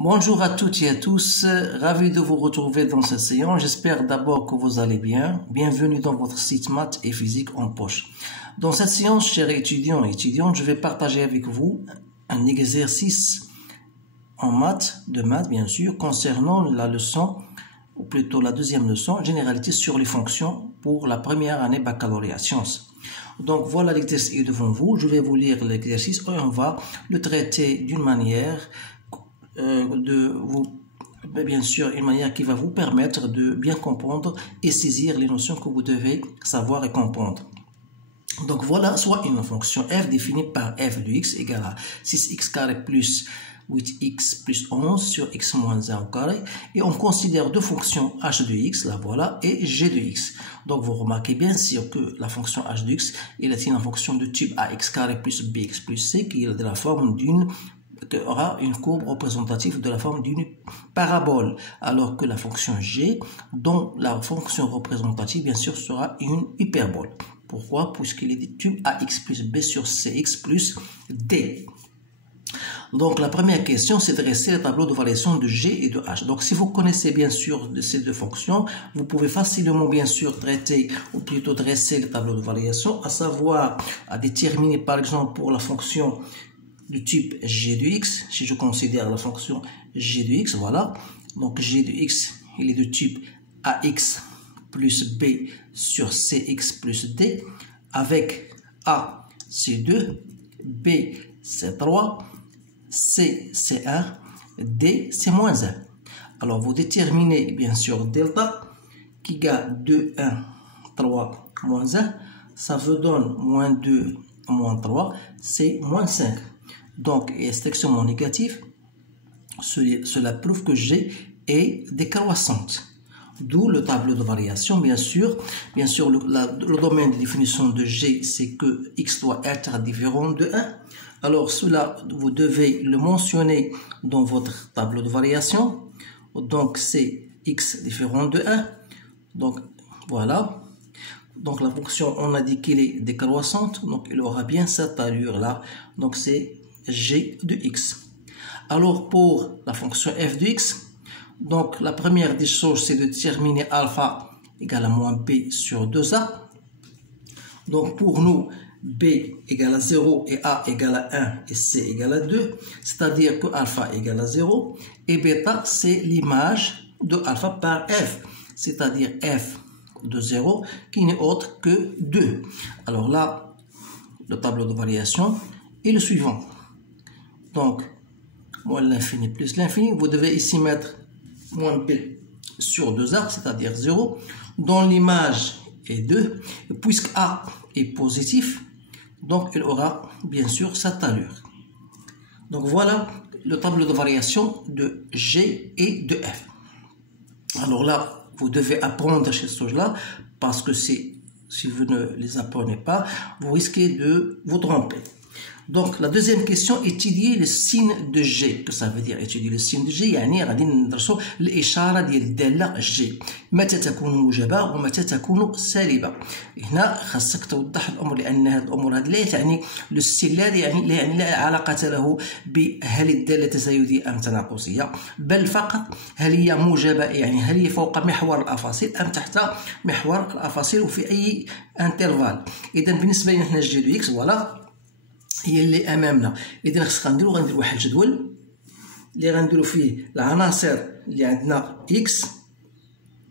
Bonjour à toutes et à tous, ravi de vous retrouver dans cette séance. J'espère d'abord que vous allez bien. Bienvenue dans votre site maths et physique en poche. Dans cette séance, chers étudiants et étudiantes, je vais partager avec vous un exercice en maths, bien sûr, concernant la leçon, ou plutôt la deuxième leçon, généralité sur les fonctions pour la première année baccalauréat sciences. Donc voilà, l'exercice est devant vous. Je vais vous lire l'exercice et on va le traiter d'une manière bien sûr, une manière qui va vous permettre de bien comprendre et saisir les notions que vous devez savoir et comprendre. Donc voilà, soit une fonction f définie par f de x égale à 6x carré plus 8x plus 11 sur x moins 1 au carré. Et on considère deux fonctions h de x, la voilà, et g de x. Donc vous remarquez bien sûr que la fonction h de x est une fonction de type ax carré plus bx plus c qui est de la forme qui aura une courbe représentative de la forme d'une parabole, alors que la fonction g, dont la fonction représentative bien sûr sera une hyperbole. Pourquoi? Puisqu'il est du type ax plus b sur cx plus d. Donc la première question, c'est de dresser le tableau de variation de g et de h. Donc si vous connaissez bien sûr de ces deux fonctions, vous pouvez facilement bien sûr traiter ou plutôt dresser le tableau de variation, à savoir à déterminer par exemple pour la fonction du type g de x, si je considère la fonction g de x, voilà. Donc g de x, il est de type ax plus b sur cx plus d, avec a c'est 2, b c'est 3, c c'est 1, d c'est moins 1. Alors vous déterminez bien sûr delta qui égale 2, 1, 3, moins 1, ça vous donne moins 2, moins 3, c'est moins 5. Donc, est strictement négatif, cela prouve que G est décroissante. D'où le tableau de variation, bien sûr. Bien sûr, le domaine de définition de G, c'est que x doit être différent de 1. Alors, cela, vous devez le mentionner dans votre tableau de variation. Donc, c'est x différent de 1. Donc, voilà. Donc, la fonction, on a dit qu'elle est décroissante. Donc, elle aura bien cette allure-là. Donc, c'est g de x. Alors pour la fonction f de x, donc la première des choses c'est de déterminer alpha égale à moins b sur 2a. Donc pour nous, b égale à 0 et a égale à 1 et c égale à 2, c'est-à-dire que alpha égale à 0 et bêta c'est l'image de alpha par f, c'est-à-dire f de 0 qui n'est autre que 2. Alors là, le tableau de variation est le suivant. Donc, moins l'infini plus l'infini, vous devez ici mettre moins b sur 2a, c'est-à-dire 0, dont l'image est 2, et puisque a est positif, donc il aura bien sûr cette allure. Donc voilà le tableau de variation de g et de f. Alors là, vous devez apprendre ces choses-là, parce que si vous ne les apprenez pas, vous risquez de vous tromper. Donc la deuxième question, étudier le signe de G. Que ça veut dire étudier le signe de G؟ يعني غادي ندرسوا الإشارة ديال الدالة G. متى تكون موجبة ومتى تكون سالبة. هنا خاصك توضح الأمر لأن هذه الأمور لا تعني لو ستيل لا يعني لا علاقة له بهل الدالة تزايدية أم تناقصية، بل فقط هل هي موجبة يعني هل هي فوق محور الأفاصيل أم تحت محور الأفاصيل وفي أي انترفال. إذا بالنسبة لنا هنا جي دو إكس فوالا هي اللي امامنا. اذا خصنا غنديروا واحد الجدول اللي غنديروا فيه العناصر اللي عندنا x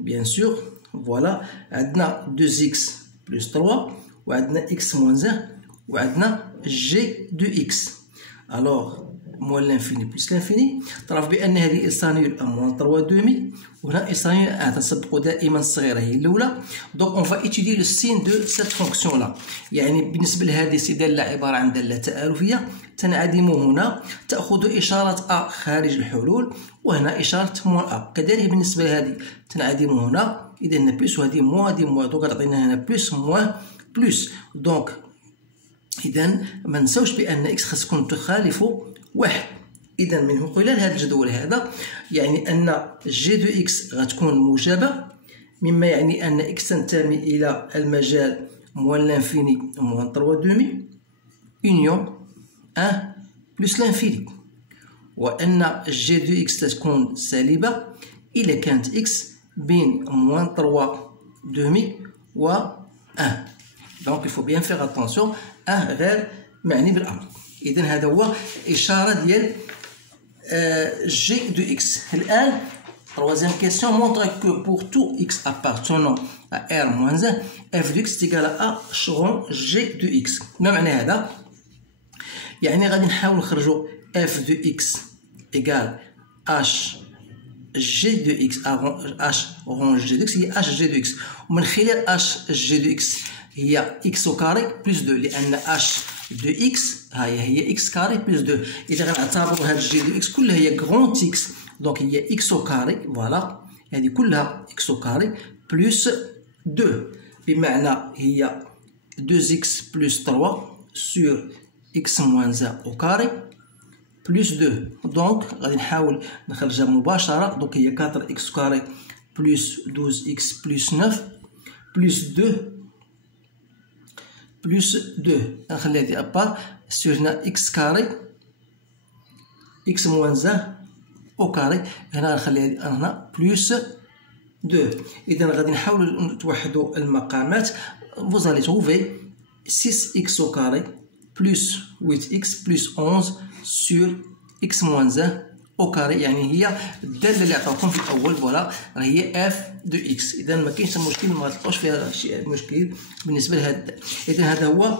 بيان سور فوالا، عندنا 2x بلس 3 وعندنا x moins 1 وعندنا g de x. الوغ موان لانفيني بلس لانفيني، تعرف بان هذه إلسانيول موان 3 دومي وهنا إلسانيول تنسبقوا دائما الصغيره هي الاولى. دونك اون فا ايتيدي لو سين دو سيت فونكسيون لا. يعني بالنسبه لهذه سي داله عباره عن داله تآلفيه، تنعدم هنا تاخذ اشاره ا خارج الحلول وهنا اشاره موان ا. كذلك بالنسبه لهذه تنعدم هنا، اذا هنا بلس وهذه موان، هذه موان، دونك تعطينا هنا بلس موان بلس. دونك اذا ما نساوش بان اكس خاص تكون تخالف واحد. اذا من خلال هذا الجدول هذا يعني ان جي دو اكس غتكون موجبه، مما يعني ان اكس تنتمي الى المجال موان لانفيني موان 3 دومي اونيون 1 بلس لانفيني. وأن جي دو إكس تكون سالبة إلا كانت إكس بين موان 3 دومي و 1. دونك il faut bien faire attention 1 غير معني بالأمر. إذا هذا هو إشارة ديال جي دو إكس. الآن troisième question montre que pour tout x appartenant à R-1 f de x est égal à h rond g de x. ما معنى هذا؟ يعني غادي نحاول نخرجوا f de x égale h g de x h rond g de x هي h g de x ومن خلال h g de x هي x au carré plus 2 لأن h de x هي x carré plus 2. إذا غنعتبروا هاد g de x كلها هي grand x donc il y a x au carré voilà هذه كلها x au carré plus 2 بمعنى هي 2x plus 3 sur x moins 1 au carré plus 2 donc غادي نحاول نخرجها مباشرة donc هي 4x au carré plus 12x plus 9 plus 2 plus 2 نخلي هذه أبار sur هنا x carré x moins 1 au carré هنا نخلي هنا بلس 2. إذا غادي نحاولوا نتوحدوا المقامات. vous allez trouver 6x au carré plus 8x plus 11 sur x moins 1 au carré يعني هي الدالة اللي عطاوكم في الأول فوالا هي f de x. إذا ما كاينش مشكل ما تلقاوش فيها شي مشكل بالنسبة لهذا. إذا هذا هو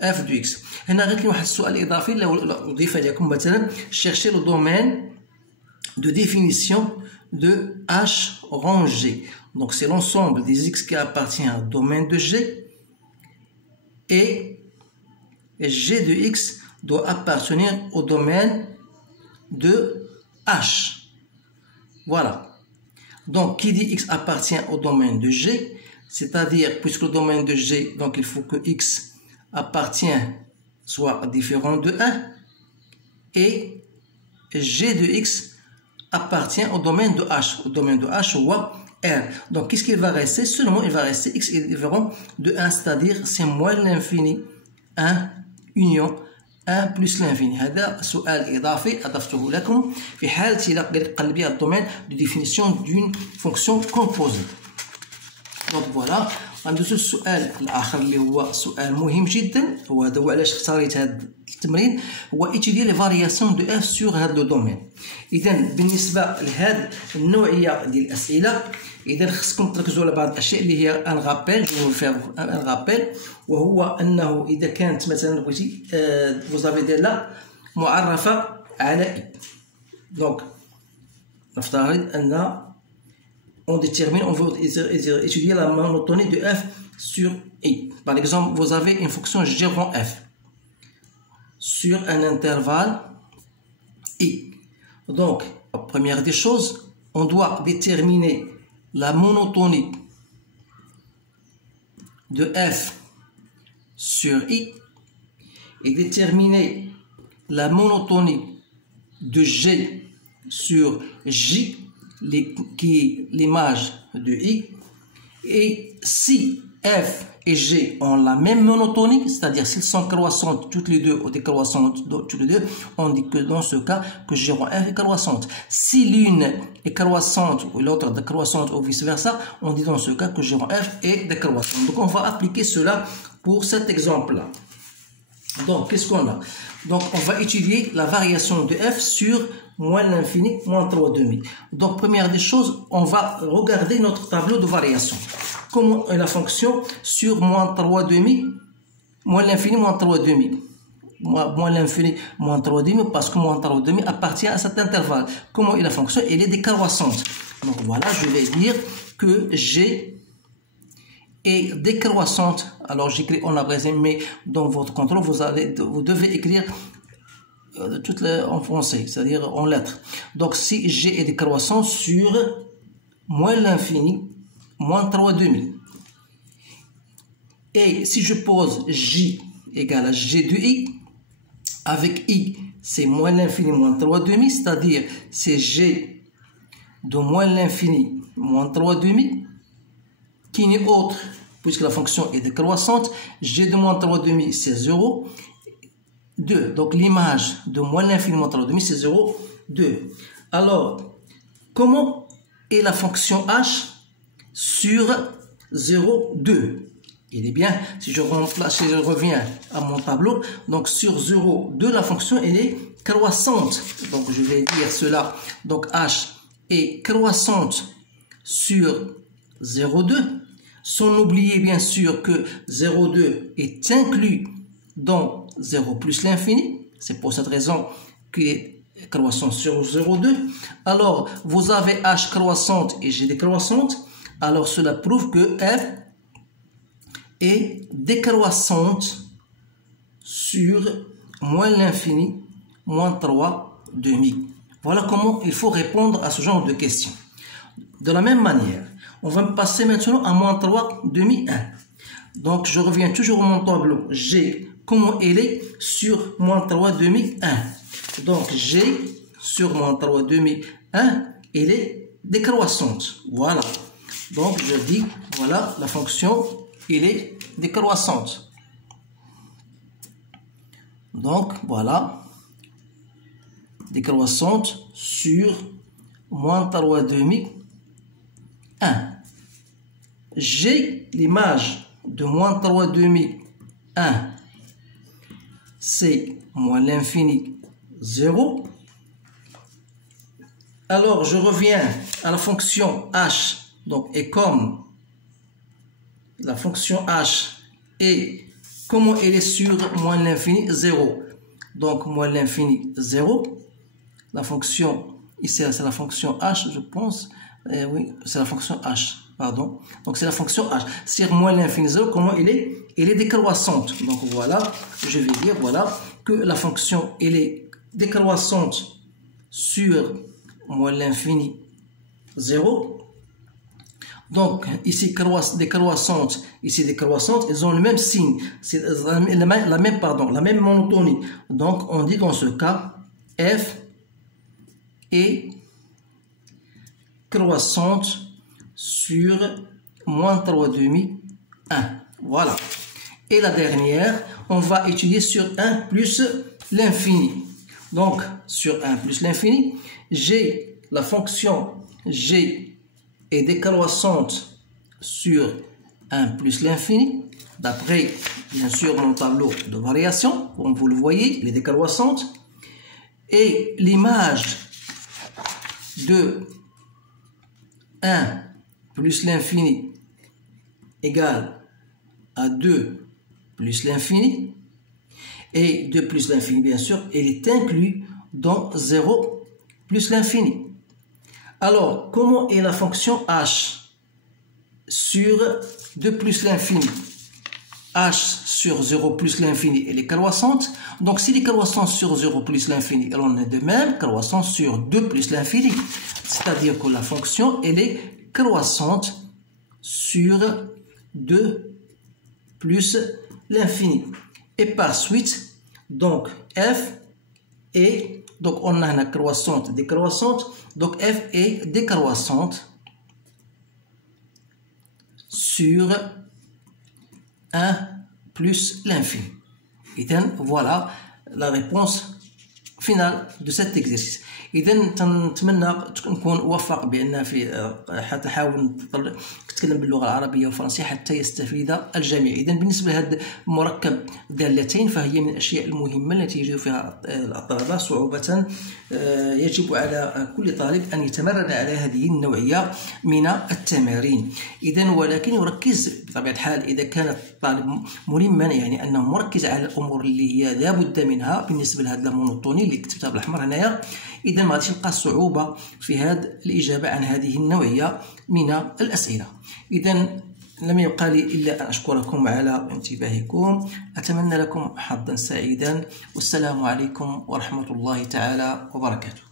f de x. هنا غير واحد السؤال إضافي لو أضيف لكم مثلا chercher le domaine de définition de h rond g. Donc c'est l'ensemble des x qui appartient au domaine de g et g de x doit appartenir au domaine de h. Voilà. Donc qui dit x appartient au domaine de g, c'est-à-dire puisque le domaine de g, donc il faut que x appartient soit différent de 1 et g de x appartient au domaine de h. Au domaine de h ou R. Donc qu'est-ce qu'il va rester? Seulement il va rester x est différent de 1, c'est-à-dire c'est moins l'infini 1 union 1 plus l'infini. هذا سؤال إضافي أضفته لكم في حالة إذا قال لي الدومين de définition d'une fonction composée. Donc voilà. غندوزو السؤال الاخر اللي هو سؤال مهم جدا وهذا هو علاش اختاريت هذا التمرين هو étudier les variations de f sur هذا لو دومين. اذا بالنسبه لهذه النوعيه ديال الاسئله اذا خصكم تركزوا على بعض الاشياء اللي هي ان غابيل جو فير ان غابيل وهو انه اذا كانت مثلا بغيتي فوزافي ديال معرفه على اي دونك نفترض ان on détermine, on veut étudier la monotonie de f sur i. Par exemple, vous avez une fonction g rond f sur un intervalle i. Donc, la première des choses, on doit déterminer la monotonie de f sur i et déterminer la monotonie de g sur j qui est l'image de i, et si f et g ont la même monotonie, c'est-à-dire s'ils sont croissantes toutes les deux ou décroissantes toutes les deux, on dit que dans ce cas que g rond f est croissante. Si l'une est croissante ou l'autre décroissante ou vice versa, on dit dans ce cas que g rond f est décroissante. Donc on va appliquer cela pour cet exemple-là. Donc qu'est-ce qu'on a? Donc on va étudier la variation de f sur moins l'infini, moins 3 demi. Donc première des choses, on va regarder notre tableau de variation. Comment est la fonction sur moins 3 demi, moins l'infini, moins 3 demi. Moins l'infini, moins 3 demi, parce que moins 3 demi appartient à cet intervalle. Comment est la fonction? Elle est décroissante. Donc voilà, je vais dire que G est décroissante. Alors j'écris en abrégé, mais dans votre contrôle, vous devez écrire toutes en français, c'est-à-dire en lettres. Donc si G est décroissant sur moins l'infini, moins 3 demi. Et si je pose J égale à G de I, avec I, c'est moins l'infini, moins 3 demi, c'est-à-dire c'est G de moins l'infini, moins 3 demi, qui n'est autre, puisque la fonction est décroissante, G de moins 3 demi, c'est 0. 2. Donc l'image de moins l'infini moins 3 demi, c'est 0, 2. Alors, comment est la fonction h sur 0, 2? Il est bien, si je reviens à mon tableau, donc sur 0, 2, la fonction elle est croissante. Donc je vais dire cela. Donc h est croissante sur 0,2, sans oublier bien sûr que 0,2 est inclus dans 0 plus l'infini. C'est pour cette raison qu'il est croissant sur 0,2. Alors, vous avez h croissante et g décroissante. Alors, cela prouve que f est décroissante sur moins l'infini, moins 3 demi. Voilà comment il faut répondre à ce genre de questions. De la même manière, on va passer maintenant à moins 3 demi 1. Donc, je reviens toujours à mon tableau. G, comment elle est sur moins 3 demi 1. Donc, G sur moins 3 demi 1, elle est décroissante. Voilà. Donc, je dis, voilà, la fonction, elle est décroissante. Donc, voilà. Décroissante sur moins 3 demi 1. J'ai l'image de moins 3 demi 1, c'est moins l'infini 0. Alors je reviens à la fonction h, donc et comme la fonction h est comment elle est sur moins l'infini 0, donc moins l'infini 0, la fonction ici c'est la fonction h, je pense. Oui, c'est la fonction h, pardon. Donc c'est la fonction h. Sur moins l'infini 0, comment elle est? Elle est décroissante. Donc voilà, je vais dire voilà que la fonction elle est décroissante sur moins l'infini 0. Donc ici décroissante, ici décroissante, elles ont le même signe, c'est la même monotonie. Donc on dit dans ce cas f est croissante sur moins 3 demi 1. Voilà. Et la dernière, on va étudier sur 1 plus l'infini. Donc, sur 1 plus l'infini, j'ai la fonction g est décroissante sur 1 plus l'infini. D'après, bien sûr, mon tableau de variation, comme vous le voyez, elle est décroissante. Et l'image de 1 plus l'infini égale à 2 plus l'infini. Et 2 plus l'infini, bien sûr, elle est inclue dans 0 plus l'infini. Alors, comment est la fonction h sur 2 plus l'infini? H sur 0 plus l'infini, elle est croissante. Donc, s'il est croissant sur 0 plus l'infini, elle en est de même croissant sur 2 plus l'infini. C'est-à-dire que la fonction, elle est croissante sur 2 plus l'infini. Et par suite, donc f est, donc on a une croissante, décroissante, donc f est décroissante sur 1 plus l'infini. Et donc voilà la réponse finale de cet exercice. إذا نتمنى نكون وفق بأن في حتحاول تتكلم باللغة العربية والفرنسية حتى يستفيد الجميع. إذا بالنسبة لهذا مركب دالتين فهي من الأشياء المهمة التي يجد فيها الطلبة صعوبة. يجب على كل طالب أن يتمرن على هذه النوعية من التمارين. إذا ولكن يركز بطبيعة الحال إذا كان الطالب ملما، يعني أنه مركز على الأمور اللي هي لا بد منها بالنسبة لهذا المونوتوني اللي كتبتها بالأحمر هنايا. إذا ما غاديش نلقى صعوبة في هذه الإجابة عن هذه النوعية من الأسئلة. إذا لم يبقى لي إلا أن أشكركم على انتباهكم. أتمنى لكم حظا سعيدا، والسلام عليكم ورحمة الله تعالى وبركاته.